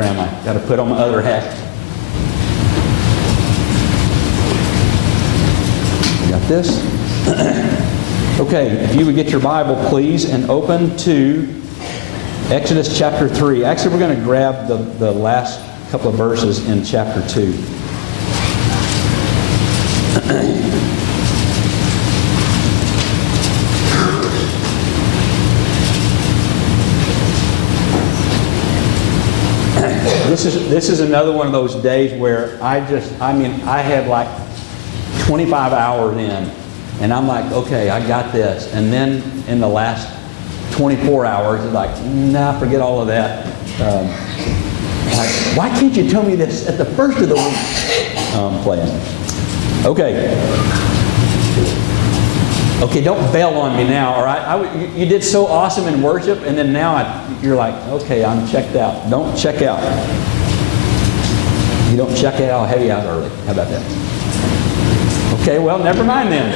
Where am I? Got to put on my other hat. Got this? Okay, if you would get your Bible, please, and open to Exodus chapter 3. Actually, we're going to grab the last couple of verses in chapter 2. This is another one of those days where I had like 25 hours in, and I'm like, okay, I got this. And then in the last 24 hours, it's like, nah, forget all of that. Like, why can't you tell me this at the first of the week? Playing. Okay, don't bail on me now, all right? You did so awesome in worship, and then now you're like, okay, I'm checked out. Don't check out. You don't check out, I'll have you out early. How about that? Okay, well, never mind then.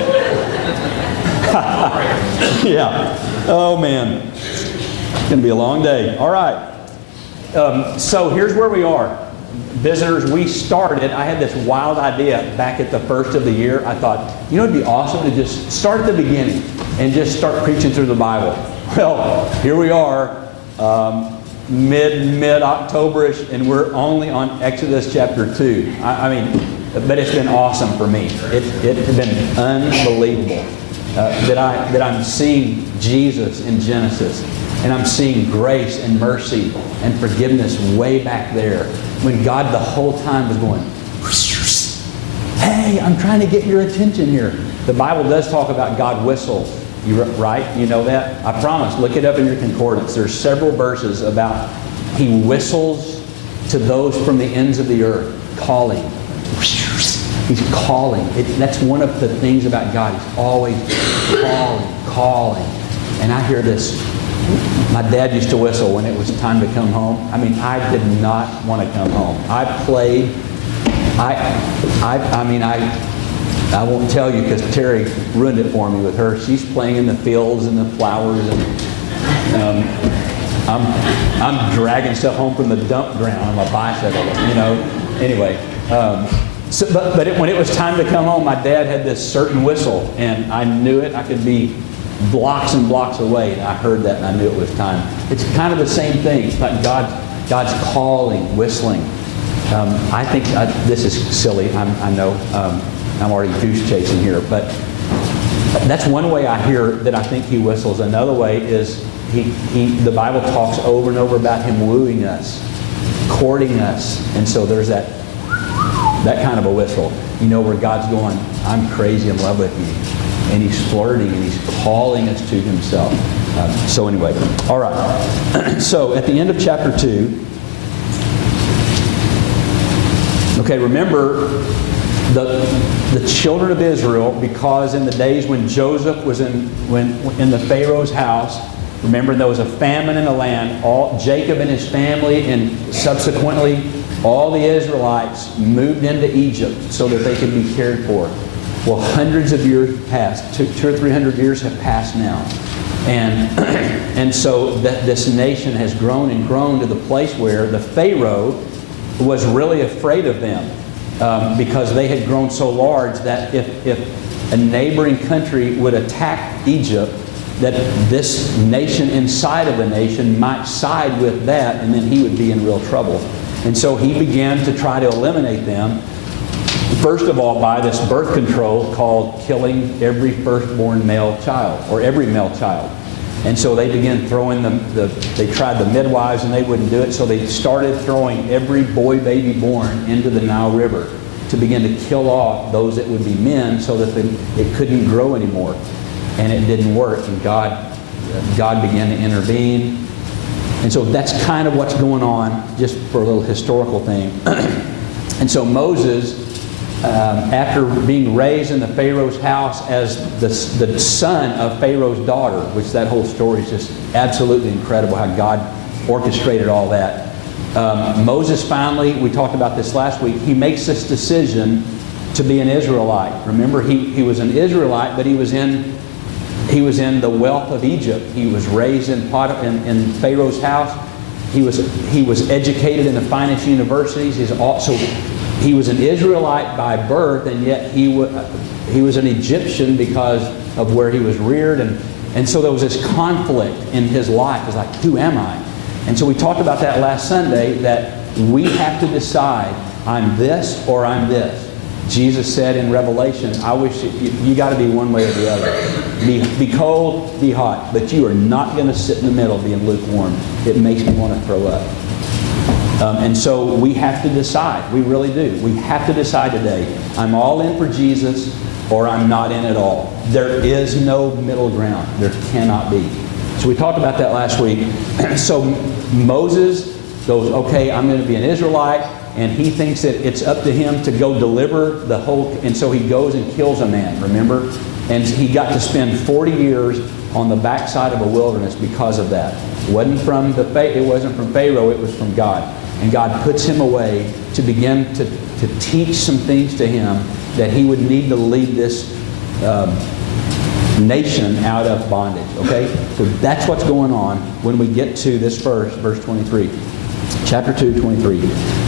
Yeah. Oh, man. It's going to be a long day. All right. So here's where we are. Visitors, I had this wild idea back at the first of the year. I thought, it'd be awesome to just start at the beginning and just start preaching through the Bible. Well, here we are, mid-October-ish, and we're only on Exodus chapter 2. But it's been awesome for me. It's been unbelievable that I'm seeing Jesus in Genesis, and I'm seeing grace and mercy and forgiveness way back there, when God the whole time was going, hey, I'm trying to get your attention here. The Bible does talk about God whistles, right? You know that? I promise. Look it up in your concordance. There's several verses about He whistles to those from the ends of the earth, calling. He's calling. That's one of the things about God. He's always calling. And I hear this. My dad used to whistle when it was time to come home. I did not want to come home. I played. I won't tell you because Terry ruined it for me with her. She's playing in the fields and the flowers, and I'm dragging stuff home from the dump ground on my bicycle. Anyway. When it was time to come home, my dad had this certain whistle, and I knew it. I could be blocks and blocks away, and I heard that, and I knew it was time. It's kind of the same thing. It's like God's calling, whistling. I think this is silly. I know I'm already goose chasing here, but that's one way I hear that I think He whistles. Another way is the Bible talks over and over about Him wooing us, courting us, and so there's that kind of a whistle. Where God's going, I'm crazy in love with you. And He's flirting and He's calling us to Himself. So anyway, all right. So at the end of chapter 2, okay, remember the children of Israel, because in the days when Joseph was in the Pharaoh's house, remember there was a famine in the land. Jacob and his family, and subsequently all the Israelites moved into Egypt so that they could be cared for. Well, hundreds of years passed. 200 or 300 years have passed now. And so this nation has grown and grown to the place where the Pharaoh was really afraid of them because they had grown so large that if a neighboring country would attack Egypt, that this nation inside of the nation might side with that, and then he would be in real trouble. And so he began to try to eliminate them. First of all, by this birth control called killing every firstborn male child, or every male child. And so they began throwing they tried the midwives and they wouldn't do it, so they started throwing every boy baby born into the Nile River to begin to kill off those that would be men so that it couldn't grow anymore. And it didn't work, and God began to intervene. And so that's kind of what's going on, just for a little historical thing. And so Moses, after being raised in the Pharaoh's house as the son of Pharaoh's daughter, which that whole story is just absolutely incredible how God orchestrated all that. Moses finally, we talked about this last week, he makes this decision to be an Israelite. Remember, he was an Israelite, but he was in the wealth of Egypt. He was raised in Pharaoh's house. He was educated in the finest universities. He was an Israelite by birth, and yet he was an Egyptian because of where he was reared. And so there was this conflict in his life. It's like, who am I? And so we talked about that last Sunday, that we have to decide, I'm this or I'm this. Jesus said in Revelation, I wish you got to be one way or the other. Be cold, be hot. But you are not going to sit in the middle being lukewarm. It makes me want to throw up. And so we have to decide. We really do. We have to decide today. I'm all in for Jesus or I'm not in at all. There is no middle ground. There cannot be. So we talked about that last week. So Moses goes, okay, I'm going to be an Israelite. And he thinks that it's up to him to go deliver the whole... And so he goes and kills a man, remember? And he got to spend 40 years on the backside of a wilderness because of that. It wasn't from Pharaoh, it was from God. And God puts him away to begin to teach some things to him that he would need to lead this nation out of bondage. Okay? So that's what's going on when we get to this verse 23. Chapter 2, 23.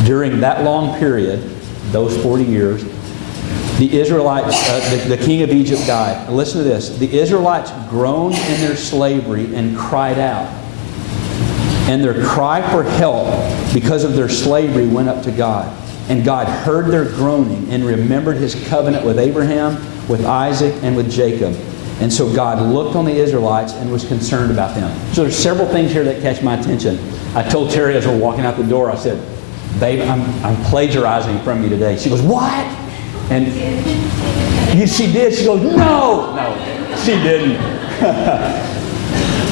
During that long period, those 40 years, the Israelites, the king of Egypt died. And listen to this. The Israelites groaned in their slavery and cried out. And their cry for help because of their slavery went up to God. And God heard their groaning and remembered His covenant with Abraham, with Isaac, and with Jacob. And so God looked on the Israelites and was concerned about them. So there's several things here that catch my attention. I told Terry as we're walking out the door, I said, babe, I'm plagiarizing from you today. She goes, what? And she did. She goes, no. No, she didn't.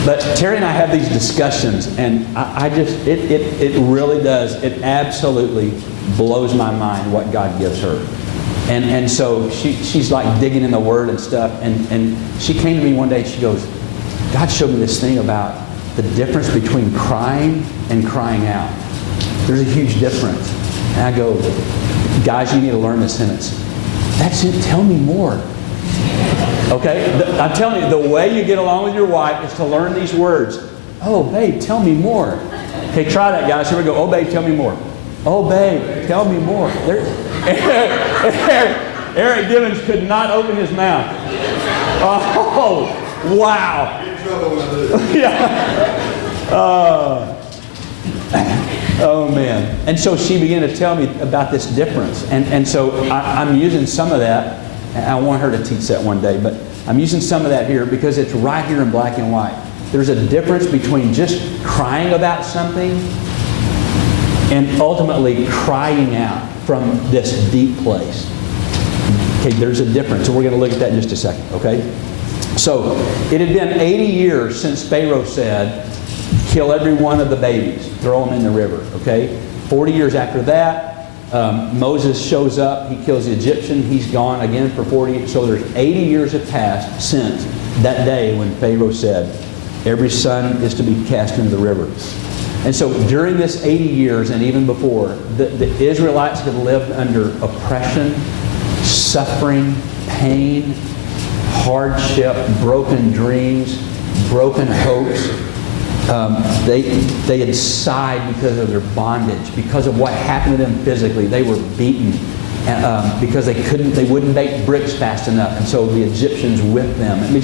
But Terry and I have these discussions, and it really does. It absolutely blows my mind what God gives her. And so she's like digging in the Word and stuff. And she came to me one day, she goes, God showed me this thing about the difference between crying and crying out. There's a huge difference. And I go, guys, you need to learn this sentence. That's it. Tell me more. Okay? I'm telling you, the way you get along with your wife is to learn these words. Oh, babe, tell me more. Okay, try that, guys. Here we go. Oh, babe, tell me more. Oh, babe, tell me more. Eric Gibbons could not open his mouth. Oh, wow. Yeah. Oh, man. And so she began to tell me about this difference. And so I'm using some of that. I want her to teach that one day, but I'm using some of that here because it's right here in black and white. There's a difference between just crying about something and ultimately crying out from this deep place. Okay, there's a difference. So we're going to look at that in just a second, okay? So it had been 80 years since Pharaoh said, kill every one of the babies, throw them in the river, okay? 40 years after that, Moses shows up, he kills the Egyptian, he's gone again for 40 years. So there's 80 years have passed since that day when Pharaoh said, every son is to be cast into the river. And so during this 80 years and even before, the Israelites had lived under oppression, suffering, pain, hardship, broken dreams, broken hopes. They had sighed because of their bondage, because of what happened to them physically. They were beaten because they wouldn't make bricks fast enough, and so the Egyptians whipped them. I mean,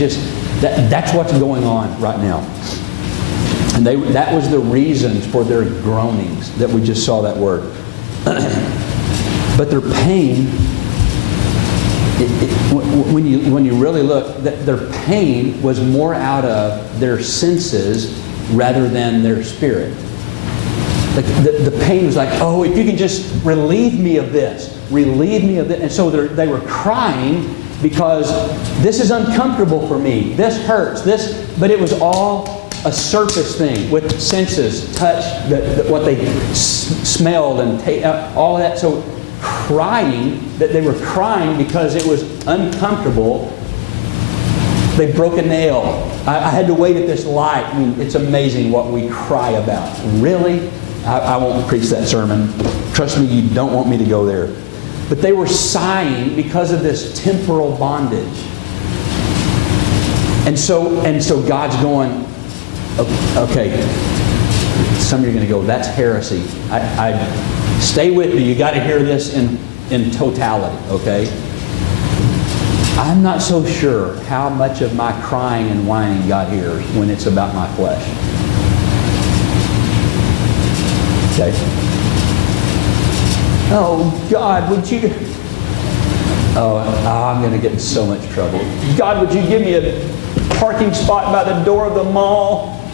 that's what's going on right now. And that was the reasons for their groanings that we just saw that word. But their pain, when you really look, their pain was more out of their senses rather than their spirit. The pain was like, oh, if you can just relieve me of this, relieve me of this. And so they were crying because this is uncomfortable for me. This hurts. But it was all a surface thing with senses, touch, what they smelled and all of that. So crying, that they were crying because it was uncomfortable. They broke a nail. I had to wait at this light. I mean, it's amazing what we cry about. Really? I won't preach that sermon. Trust me, you don't want me to go there. But they were sighing because of this temporal bondage. And so God's going, okay, Some of you are going to go, that's heresy. Stay with me. You got to hear this in totality, okay? I'm not so sure how much of my crying and whining God hears when it's about my flesh. Okay? Oh, God, would you... Oh, I'm going to get in so much trouble. God, would you give me a parking spot by the door of the mall?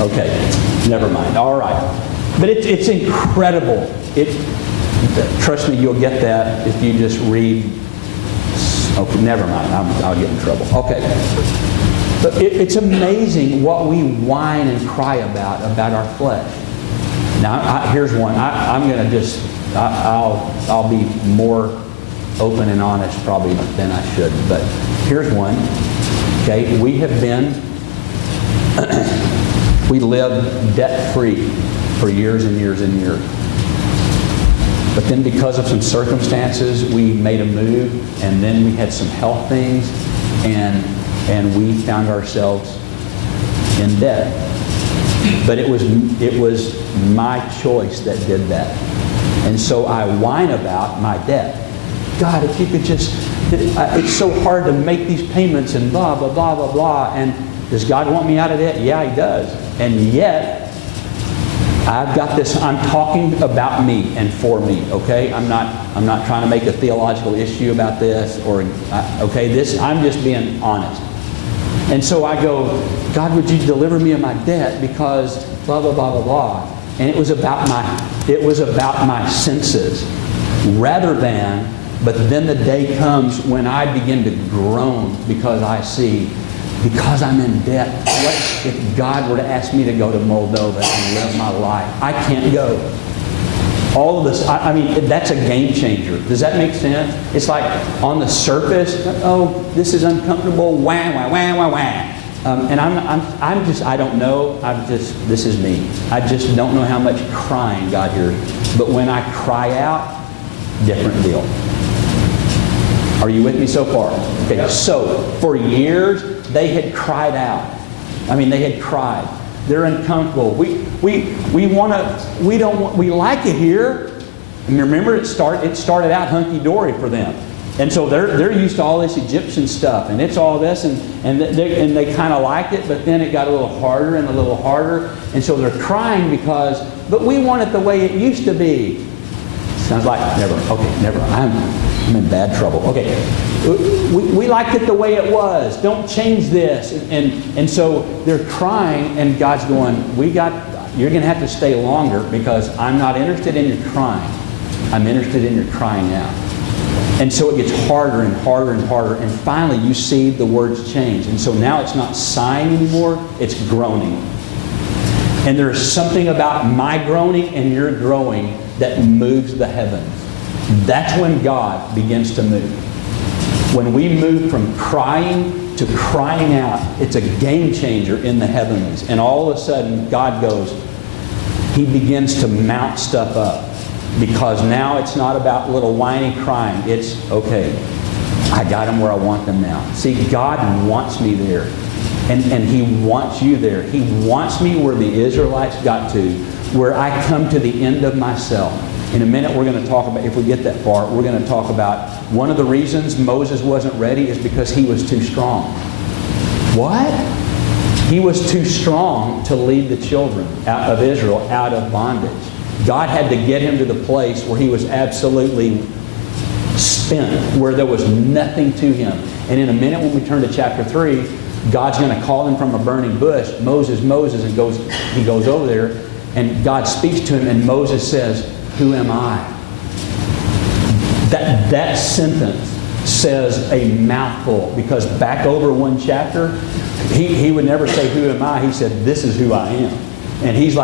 Okay, never mind. All right. But it's incredible. Trust me, you'll get that if you just read. Okay, never mind. I'll get in trouble. Okay. But it's amazing what we whine and cry about our flesh. Now, here's one. I'm going to just, I'll be more open and honest probably than I should. But here's one. Okay, we have been, we lived debt-free for years and years and years. But then because of some circumstances, we made a move, and then we had some health things, and we found ourselves in debt. But it was my choice that did that. And so I whine about my debt. God, if you could just, it's so hard to make these payments and blah, blah, blah, blah, blah. And does God want me out of debt? Yeah, He does. And yet, I've got this, I'm talking about me and for me, okay? I'm not trying to make a theological issue about this, or, okay, I'm just being honest. And so I go, God, would you deliver me of my debt because blah, blah, blah, blah, blah. And it was about my senses rather than, but then the day comes when I begin to groan because I see, because I'm in debt, what if God were to ask me to go to Moldova and live my life? I can't go. All of this, I mean, that's a game changer. Does that make sense? It's like on the surface, oh, this is uncomfortable, wah, wah, wah, wah, wah. And I don't know, this is me. I just don't know how much crying God hears. But when I cry out, different deal. Are you with me so far? Okay, so for years, they had cried out. I mean, they had cried. They're uncomfortable. We like it here. And remember, it started out hunky-dory for them. And so they're used to all this Egyptian stuff, and it's all this, and they kind of liked it, but then it got a little harder and a little harder. And so they're crying but we want it the way it used to be. Sounds like, never. I'm in bad trouble. Okay. We liked it the way it was. Don't change this. And so they're crying, and God's going, you're going to have to stay longer because I'm not interested in your crying. I'm interested in your crying out. And so it gets harder and harder and harder. And finally, you see the words change. And so now it's not sighing anymore. It's groaning. And there's something about my groaning and your growing that moves the heavens. That's when God begins to move. When we move from crying to crying out, it's a game changer in the heavens. And all of a sudden, God goes, He begins to mount stuff up. Because now it's not about little whiny crying. It's, okay, I got them where I want them now. See, God wants me there. And He wants you there. He wants me where the Israelites got to, where I come to the end of myself. In a minute, we're going to talk about, if we get that far, we're going to talk about one of the reasons Moses wasn't ready is because he was too strong. What? He was too strong to lead the children of Israel out of bondage. God had to get him to the place where he was absolutely spent, where there was nothing to him. And in a minute, when we turn to chapter 3, God's going to call him from a burning bush, Moses, Moses, and he goes over there, and God speaks to him, and Moses says, who am I? That sentence says a mouthful, because back over one chapter, he would never say, who am I? He said, this is who I am. And he's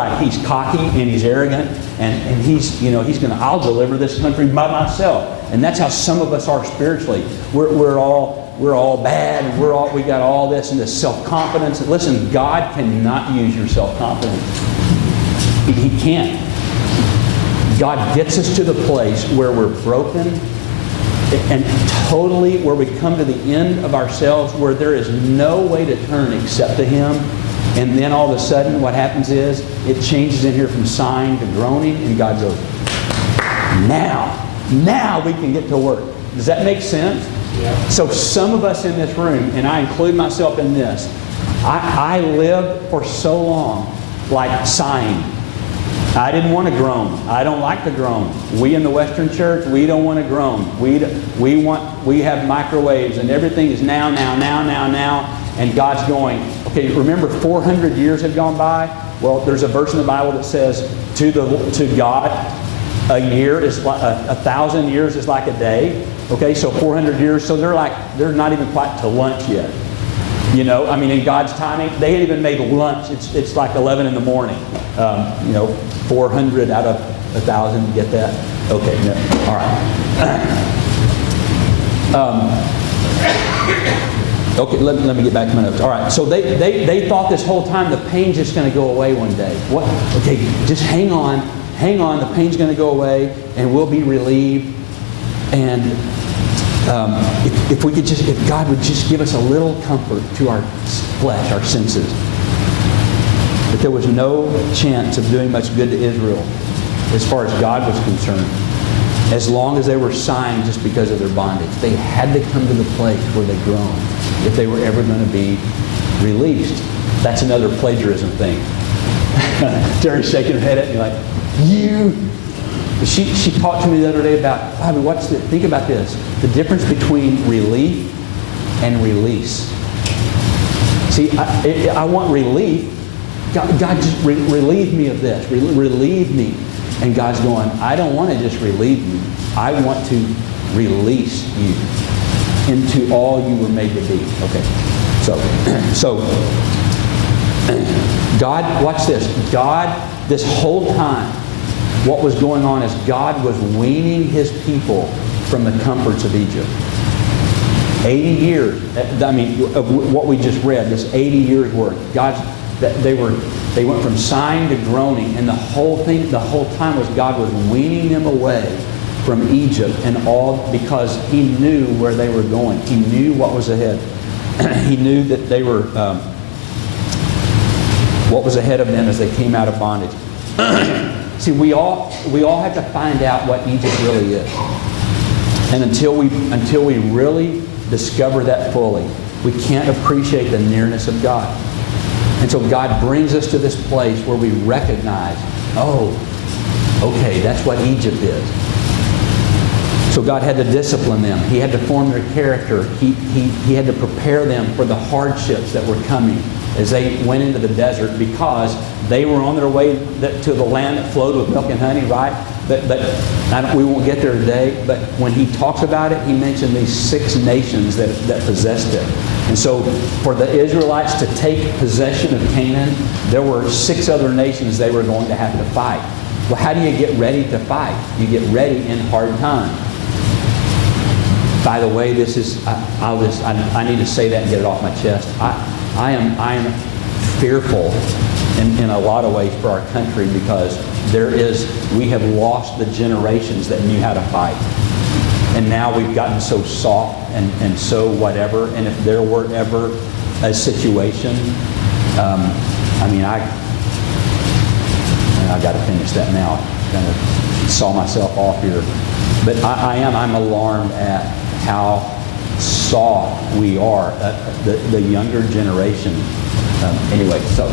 cocky and he's arrogant, and he's going to, I'll deliver this country by myself. And that's how some of us are spiritually. We're all bad, and we got all this and this self-confidence. And listen, God cannot use your self-confidence. He can't. God gets us to the place where we're broken and totally, where we come to the end of ourselves, where there is no way to turn except to Him. And then all of a sudden, what happens is, it changes in here from sighing to groaning, and God goes, now we can get to work. Does that make sense? Yeah. So some of us in this room, and I include myself in this, I lived for so long like sighing. I didn't want to groan. I don't like to groan. We in the Western Church, we don't want to groan. We have microwaves, and everything is now. And God's going, okay, remember 400 years had gone by? Well, there's a verse in the Bible that says, to God, a year is like 1,000 years is like a day. Okay, so 400 years. So they're not even quite to lunch yet. You know, I mean, in God's timing, they hadn't even made lunch. It's like 11 in the morning. 400 out of 1,000. You get that? Okay. No. All right. Okay. Let me get back to my notes. All right. So they thought this whole time the pain's just going to go away one day. What? Okay. Just hang on. The pain's going to go away, and we'll be relieved. And if God would just give us a little comfort to our flesh, our senses. But there was no chance of doing much good to Israel as far as God was concerned, as long as they were sighing just because of their bondage. They had to come to the place where they groaned if they were ever going to be released. That's another plagiarism thing. Terry's shaking her head at me like, you... She talked to me the other day about, Bobby, think about this. The difference between relief and release. See, I want relief. God just relieve me of this. Relieve me. And God's going, I don't want to just relieve you. I want to release you into all you were made to be. Okay. So God, watch this. God, this whole time, what was going on is God was weaning His people from the comforts of Egypt. 80 years, I mean, of what we just read, this 80 years worth. They went from sighing to groaning, and the whole time was God was weaning them away from Egypt, and all because He knew where they were going. He knew what was ahead. He knew that they were, what was ahead of them as they came out of bondage. See, we all have to find out what Egypt really is. And until we really discover that fully, we can't appreciate the nearness of God. And so God brings us to this place where we recognize, oh, okay, that's what Egypt is. So God had to discipline them. He had to form their character. He had to prepare them for the hardships that were coming as they went into the desert, because they were on their way to the land that flowed with milk and honey, right? But we won't get there today. But when He talks about it, He mentioned these 6 nations that possessed it. And so for the Israelites to take possession of Canaan, there were 6 other nations they were going to have to fight. Well, how do you get ready to fight? You get ready in hard times. By the way, this is, I need to say that and get it off my chest. I am fearful in a lot of ways for our country, because we have lost the generations that knew how to fight. And now we've gotten so soft and so whatever. And if there were ever a situation, I got to finish that now. I kind of saw myself off here. But I'm alarmed at how soft we are, the younger generation. Anyway, so,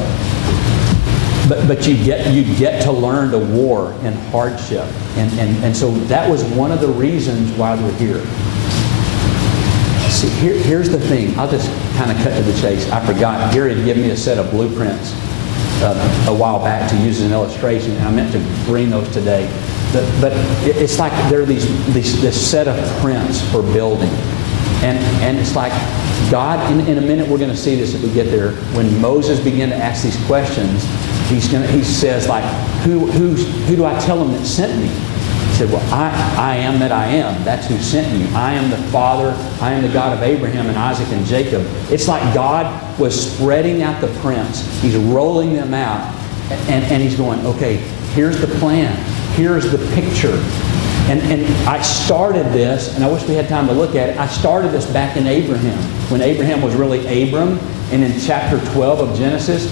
but you get to learn to war in hardship, and so that was one of the reasons why we're here. See, here's the thing. I'll just kind of cut to the chase. I forgot. Gary had given me a set of blueprints a while back to use as an illustration, and I meant to bring those today. But it's like there are this set of prints for building. And it's like God, in a minute we're going to see this if we get there, when Moses began to ask these questions, he says, like, who do I tell him that sent me? He said, well, I am that I am. That's who sent you. I am the Father. I am the God of Abraham and Isaac and Jacob. It's like God was spreading out the prints. He's rolling them out. And He's going, okay, here's the plan. Here's the picture. And I started this, and I wish we had time to look at it. I started this back in Abraham, when Abraham was really Abram. And in chapter 12 of Genesis,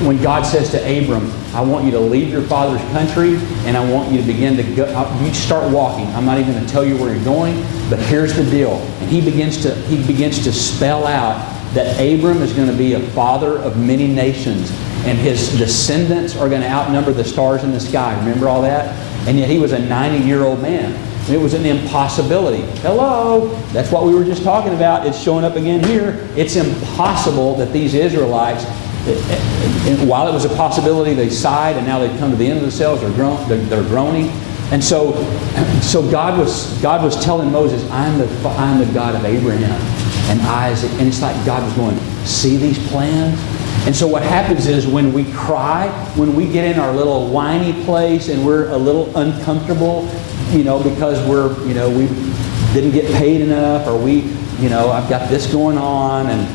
when God says to Abram, I want you to leave your father's country, and I want you to begin to go, you start walking. I'm not even going to tell you where you're going, but here's the deal. And he begins to spell out that Abram is going to be a father of many nations, and his descendants are going to outnumber the stars in the sky. Remember all that? And yet he was a 90-year-old man. And it was an impossibility. Hello? That's what we were just talking about. It's showing up again here. It's impossible that these Israelites, and while it was a possibility, they sighed, and now they've come to the end of themselves. They're groaning. And so God was telling Moses, I'm the God of Abraham and Isaac. And it's like God was going, see these plans? And so what happens is when we cry, when we get in our little whiny place and we're a little uncomfortable, because we didn't get paid enough, or I've got this going on, and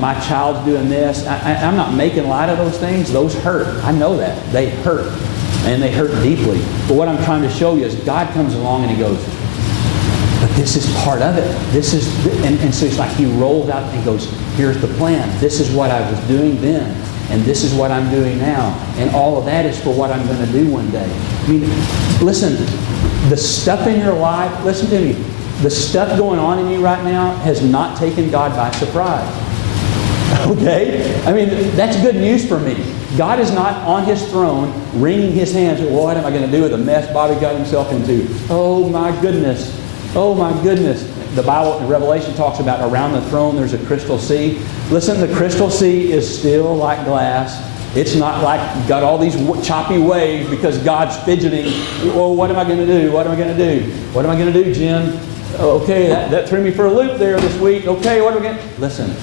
my child's doing this. I'm not making light of those things. Those hurt. I know that. They hurt. And they hurt deeply. But what I'm trying to show you is God comes along and He goes, but this is part of it. And so it's like He rolls out and He goes, here's the plan. This is what I was doing then. And this is what I'm doing now. And all of that is for what I'm going to do one day. I mean, listen, the stuff in your life, listen to me, the stuff going on in you right now has not taken God by surprise. Okay? I mean, that's good news for me. God is not on His throne wringing His hands. What am I going to do with the mess Bobby got himself into? Oh my goodness. Oh my goodness. The Bible in Revelation talks about around the throne there's a crystal sea. Listen, the crystal sea is still like glass. It's not like got all these choppy waves because God's fidgeting. Oh, what am I going to do? What am I going to do? What am I going to do, Jim? Okay, that threw me for a loop there this week. Okay, what am I going to... Listen,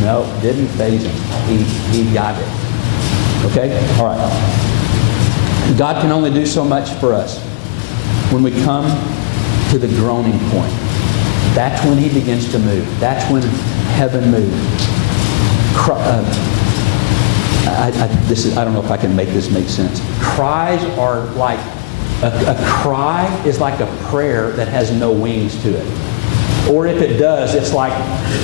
no, didn't faze Him. He got it. Okay? All right. God can only do so much for us. When we come to the groaning point, that's when He begins to move. That's when heaven moves. I don't know if I can make this make sense. Cries are like, a cry is like a prayer that has no wings to it. Or if it does, it's like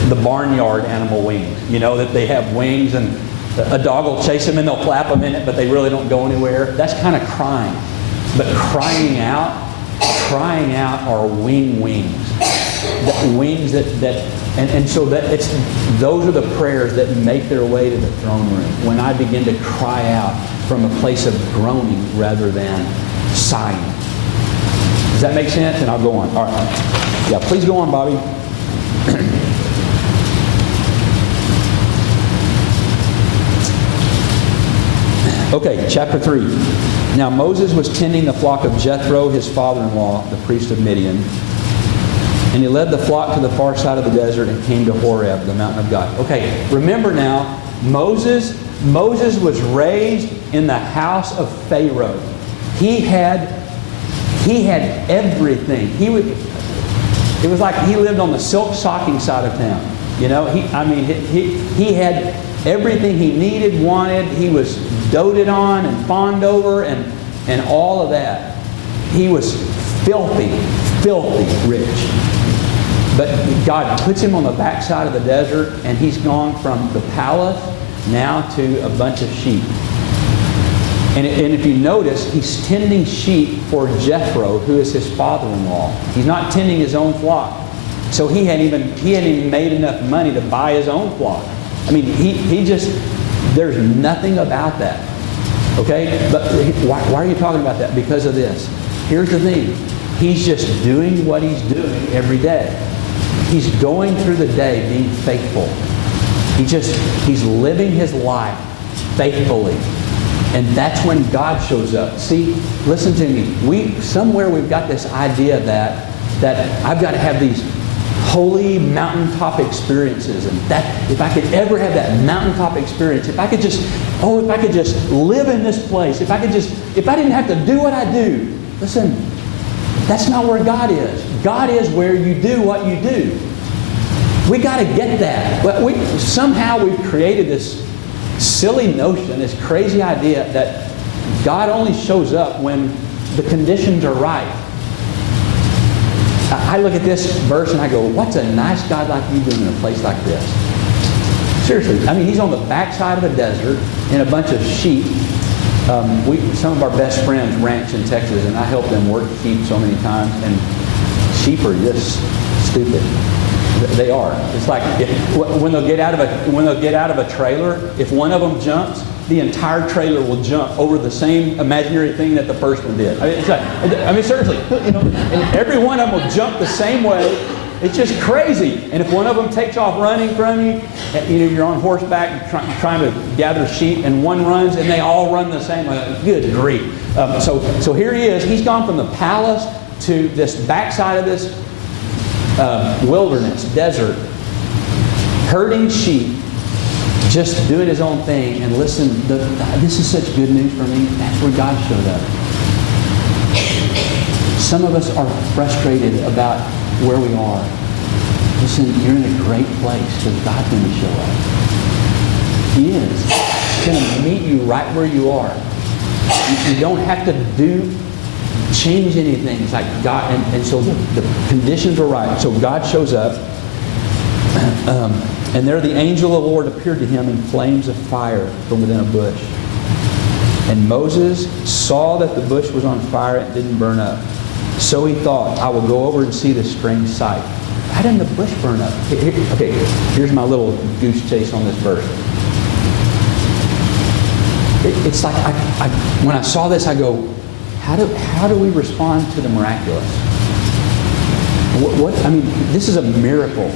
the barnyard animal wings. That they have wings, and a dog will chase them and they'll flap a minute, but they really don't go anywhere. That's kind of crying. But crying out are wings. Wings so those are the prayers that make their way to the throne room. When I begin to cry out from a place of groaning rather than sighing. Does that make sense? And I'll go on. All right. Yeah, please go on, Bobby. Okay, chapter 3. Now Moses was tending the flock of Jethro, his father-in-law, the priest of Midian. And he led the flock to the far side of the desert and came to Horeb, the mountain of God. Okay, remember now, Moses was raised in the house of Pharaoh. He had everything. It was like he lived on the silk stocking side of town. He had everything he needed, wanted. He was doted on and fawned over and all of that. He was filthy rich. But God puts him on the backside of the desert, and he's gone from the palace now to a bunch of sheep. And if you notice, he's tending sheep for Jethro, who is his father-in-law. He's not tending his own flock. So he hadn't even made enough money to buy his own flock. I mean, there's nothing about that. Okay? But why are you talking about that? Because of this. Here's the thing. He's just doing what he's doing every day. He's going through the day being faithful. He's living his life faithfully. And that's when God shows up. See, listen to me. We've got this idea that I've got to have these holy mountaintop experiences, and that if I could ever have that mountaintop experience, if I could just live in this place, if I didn't have to do what I do. Listen, that's not where God is. God is where you do what you do. We got to get that. But we've created this silly notion, this crazy idea that God only shows up when the conditions are right. I look at this verse and I go, what's a nice God like you doing in a place like this? Seriously, I mean, he's on the backside of a desert in a bunch of sheep. Some of our best friends ranch in Texas, and I help them work sheep so many times, and sheep are just stupid. They are. It's like when they'll get out of a trailer, if one of them jumps, the entire trailer will jump over the same imaginary thing that the first one did. I mean, seriously, and every one of them will jump the same way. It's just crazy. And if one of them takes off running from you, you're on horseback trying to gather sheep, and one runs, and they all run the same way. Good grief. So here he is. He's gone from the palace to this backside of this wilderness, desert, herding sheep, just doing his own thing. And listen, this is such good news for me. That's where God showed up. Some of us are frustrated about where we are. Listen, you're in a great place because God's going to show up. He is. He's going to meet you right where you are. You don't have to change anything. It's like God, and so the conditions are right. So God shows up, and there the angel of the Lord appeared to him in flames of fire from within a bush. And Moses saw that the bush was on fire and didn't burn up. So he thought, I will go over and see this strange sight. Why didn't the bush burn up? Okay, here's my little goose chase on this verse. It's like when I saw this, I go, how do we respond to the miraculous? I mean, this is a miracle,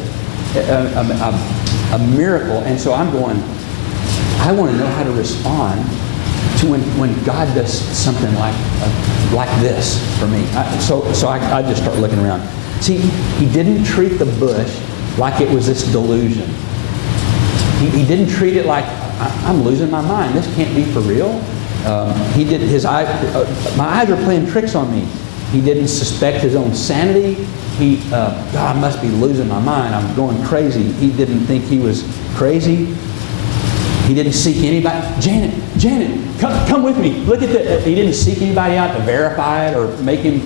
a miracle, and so I'm going. I want to know how to respond to when God does something like this for me. So I just start looking around. See, he didn't treat the bush like it was this delusion. He didn't treat it like, I'm losing my mind. This can't be for real. He did his eye. My eyes are playing tricks on me. He didn't suspect his own sanity. God, I must be losing my mind. I'm going crazy. He didn't think he was crazy. He didn't seek anybody. Janet, come with me. Look at that. He didn't seek anybody out to verify it or make him,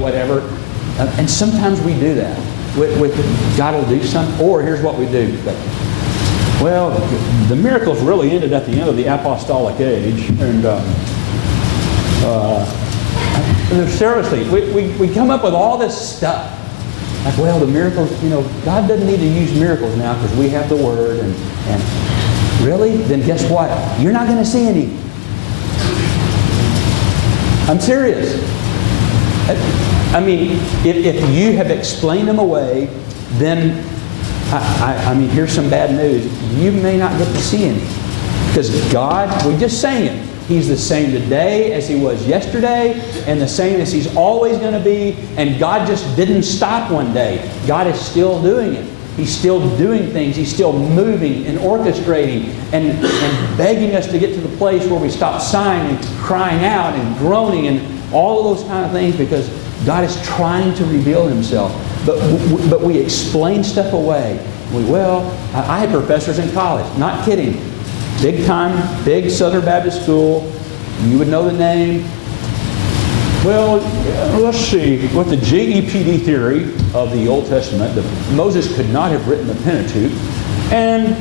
whatever. And sometimes we do that. With God will do something. Or here's what we do. Well, the miracles really ended at the end of the apostolic age, and seriously, we come up with all this stuff. Like, well, the miracles, God doesn't need to use miracles now because we have the Word, and really? Then guess what? You're not going to see any. I'm serious. I mean, if you have explained them away, then I mean, here's some bad news. You may not get to see any. Because God, we're just saying, He's the same today as He was yesterday, and the same as He's always going to be. And God just didn't stop one day. God is still doing it. He's still doing things. He's still moving and orchestrating and begging us to get to the place where we stop sighing and crying out and groaning and all of those kind of things, because God is trying to reveal Himself. But we explain stuff away. I had professors in college, not kidding. Big time, big Southern Baptist school. You would know the name. Well, let's see. With the JEPD theory of the Old Testament, Moses could not have written the Pentateuch. And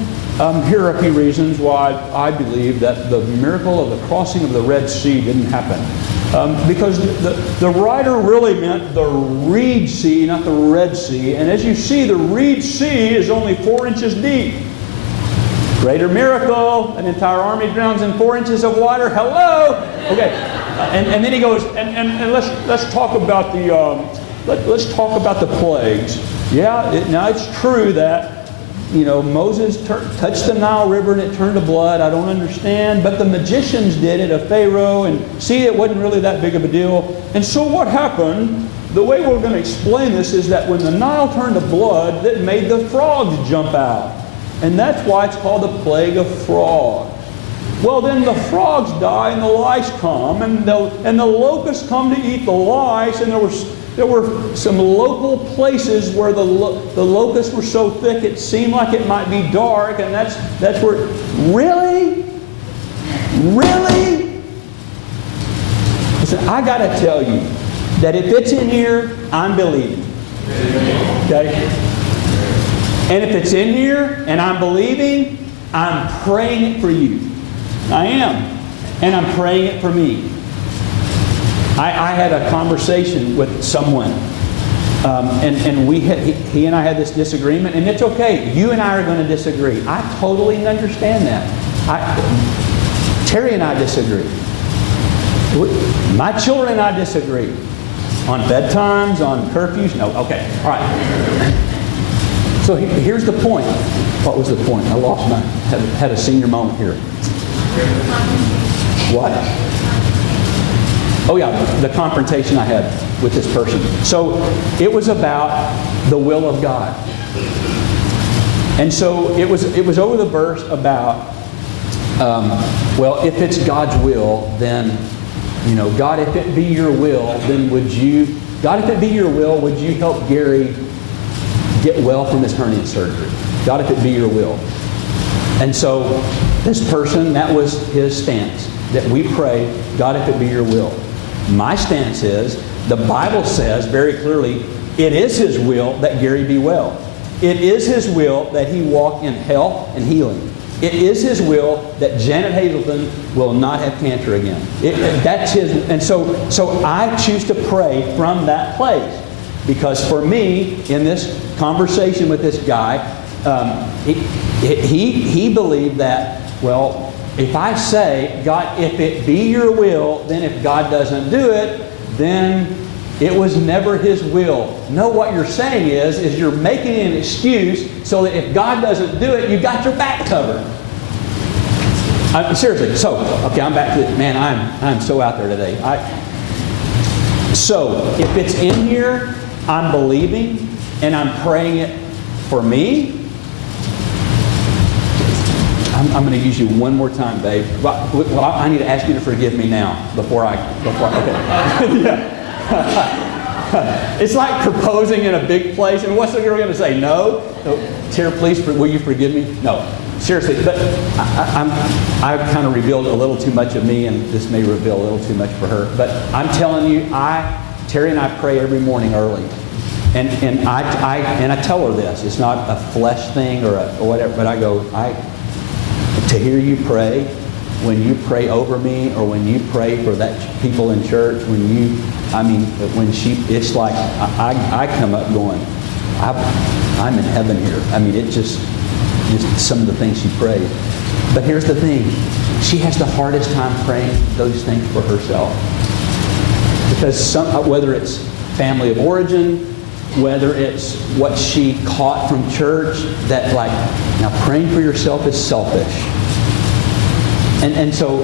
here are a few reasons why I believe that the miracle of the crossing of the Red Sea didn't happen. Because the writer really meant the Reed Sea, not the Red Sea. And as you see, the Reed Sea is only 4 inches deep. Greater miracle, an entire army drowns in 4 inches of water. Hello! Okay. And then he goes, and let's talk about let's talk about the plagues. Yeah, now it's true that Moses touched the Nile River and it turned to blood. I don't understand. But the magicians did it, of Pharaoh, and see, it wasn't really that big of a deal. And so what happened, the way we're going to explain this is that when the Nile turned to blood, that made the frogs jump out. And that's why it's called the plague of frogs. Well, then the frogs die and the lice come, and the locusts come to eat the lice, and there were some local places where the locusts were so thick it seemed like it might be dark, and that's where... Really? Listen, I got to tell you that if it's in here, I'm believing. Okay? And if it's in here and I'm believing, I'm praying it for you. I am. And I'm praying it for me. I had a conversation with someone, and he and I had this disagreement, and it's okay. You and I are going to disagree. I totally understand that. Terry and I disagree. My children and I disagree. On bedtimes, on curfews. No, okay. All right. So here's the point. What was the point? I lost my, had a senior moment here. What? Oh yeah, the confrontation I had with this person. So it was about the will of God. And so it was over the verse about, well, if it's God's will, then, God, if it be your will, then would you help Gary get well from his hernia surgery? God, if it be your will. And so this person, that was his stance, that we pray, God, if it be your will. My stance is, the Bible says very clearly, it is His will that Gary be well. It is His will that he walk in health and healing. It is His will that Janet Hazelton will not have cancer again. That's His. And so I choose to pray from that place. Because for me, in this conversation with this guy, he believed that, well, if I say, God, if it be your will, then if God doesn't do it, then it was never His will. No, what you're saying is you're making an excuse so that if God doesn't do it, you got your back covered. Seriously. So, okay, I'm back to it. Man, I'm so out there today. So, if it's in here, I'm believing and I'm praying it for me. I'm going to use you one more time, babe. Well, I need to ask you to forgive me now before okay. Yeah. It's like proposing in a big place. And what's the girl going to say? No? Tara, please, will you forgive me? No. Seriously. But I've kind of revealed a little too much of me, and this may reveal a little too much for her. But I'm telling you, Terry and I pray every morning early. And I tell her this. It's not a flesh thing or whatever, but I go, to hear you pray, when you pray over me, or when you pray for that people in church, it's like I come up going, I'm in heaven here. It's just some of the things she prays. But here's the thing, she has the hardest time praying those things for herself, because whether it's family of origin, whether it's what she caught from church, that now praying for yourself is selfish. And so,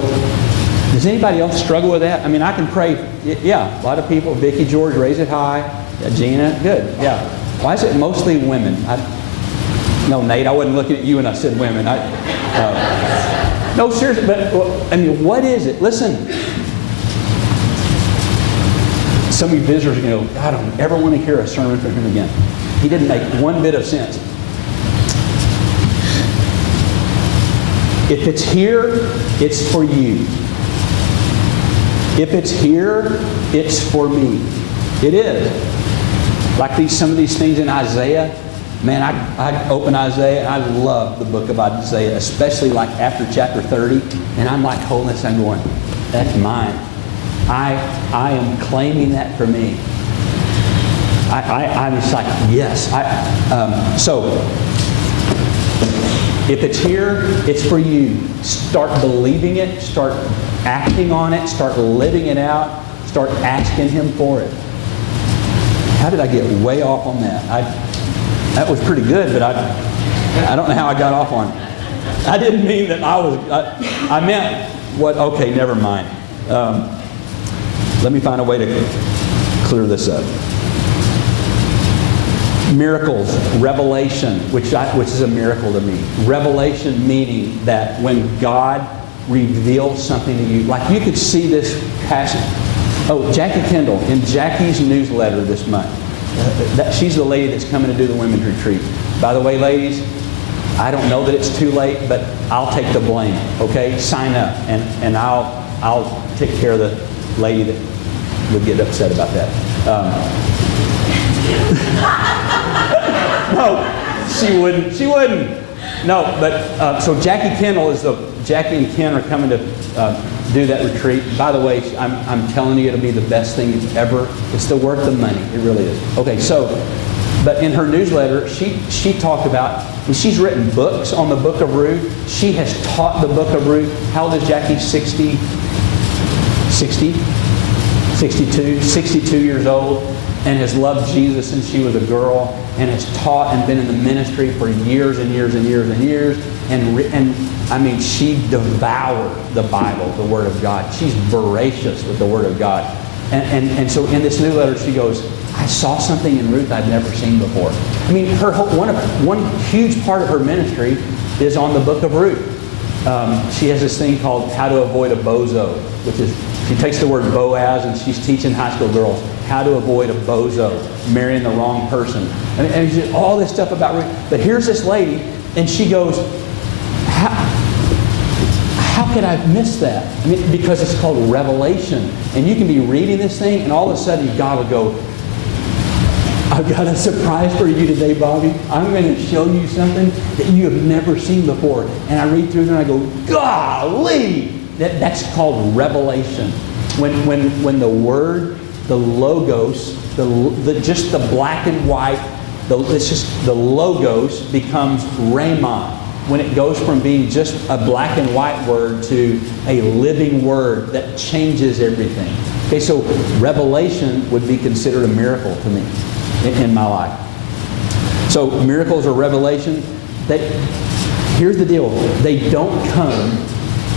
does anybody else struggle with that? I can pray, yeah, a lot of people, Vicki, George, raise it high, Gina, good, yeah. Why is it mostly women? No, Nate, I wasn't looking at you when I said women. No, seriously, but, what is it? Listen. Some of you visitors are going to go, I don't ever want to hear a sermon from him again. He didn't make one bit of sense. If it's here, it's for you. If it's here, it's for me. It is. Like some of these things in Isaiah. Man, I open Isaiah, and I love the book of Isaiah, especially like after chapter 30. And I'm like holding this, I'm going, that's mine. I am claiming that for me. I'm just like, yes. So, if it's here, it's for you. Start believing it. Start acting on it. Start living it out. Start asking Him for it. How did I get way off on that? That was pretty good, but I don't know how I got off on it. I didn't mean that I meant what, okay, never mind. Let me find a way to clear this up. Miracles, revelation, which is a miracle to me. Revelation meaning that when God reveals something to you, like you could see this passage. Oh, Jackie Kendall, in Jackie's newsletter this month, she's the lady that's coming to do the women's retreat. By the way, ladies, I don't know that it's too late, but I'll take the blame. Okay, sign up, and I'll take care of the lady that would get upset about that. No, she wouldn't. No, but so Jackie and Ken are coming to do that retreat. By the way, I'm telling you, it'll be the best thing ever. It's still worth the money. It really is. Okay, so, but in her newsletter, she talked about, and she's written books on the book of Ruth. She has taught the book of Ruth. How old is Jackie? 60? 62 years old, and has loved Jesus since she was a girl, and has taught and been in the ministry for years and years and years and years. And I mean, she devoured the Bible, the Word of God. She's voracious with the Word of God. And so in this newsletter, she goes, I saw something in Ruth I'd never seen before. I mean, one huge part of her ministry is on the book of Ruth. She has this thing called How to Avoid a Bozo, which is, she takes the word Boaz and she's teaching high school girls how to avoid a bozo, marrying the wrong person. And she did all this stuff about Ruth. But here's this lady, and she goes, how could I have missed that? I mean, because it's called Revelation. And you can be reading this thing, and all of a sudden God will go, I've got a surprise for you today, Bobby. I'm going to show you something that you have never seen before. And I read through there and I go, golly! That's called revelation. When the Word, the Logos, just the black and white, the Logos becomes Rhema. When it goes from being just a black and white word to a living word that changes everything. Okay, so revelation would be considered a miracle to me in my life. So miracles or revelation, here's the deal. They don't come.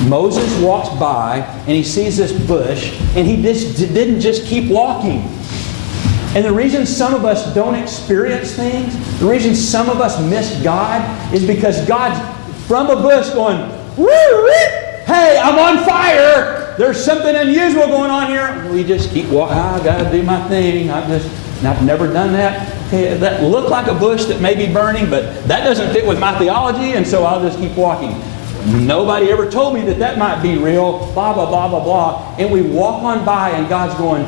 Moses walks by and he sees this bush and he didn't just keep walking. And the reason some of us don't experience things, the reason some of us miss God, is because God's from a bush going, woo, woo, hey, I'm on fire. There's something unusual going on here. We just keep walking. I've got to do my thing. I've never done that. Okay, that looked like a bush that may be burning, but that doesn't fit with my theology, and so I'll just keep walking. Nobody ever told me that might be real, blah, blah, blah, blah, blah. And we walk on by and God's going,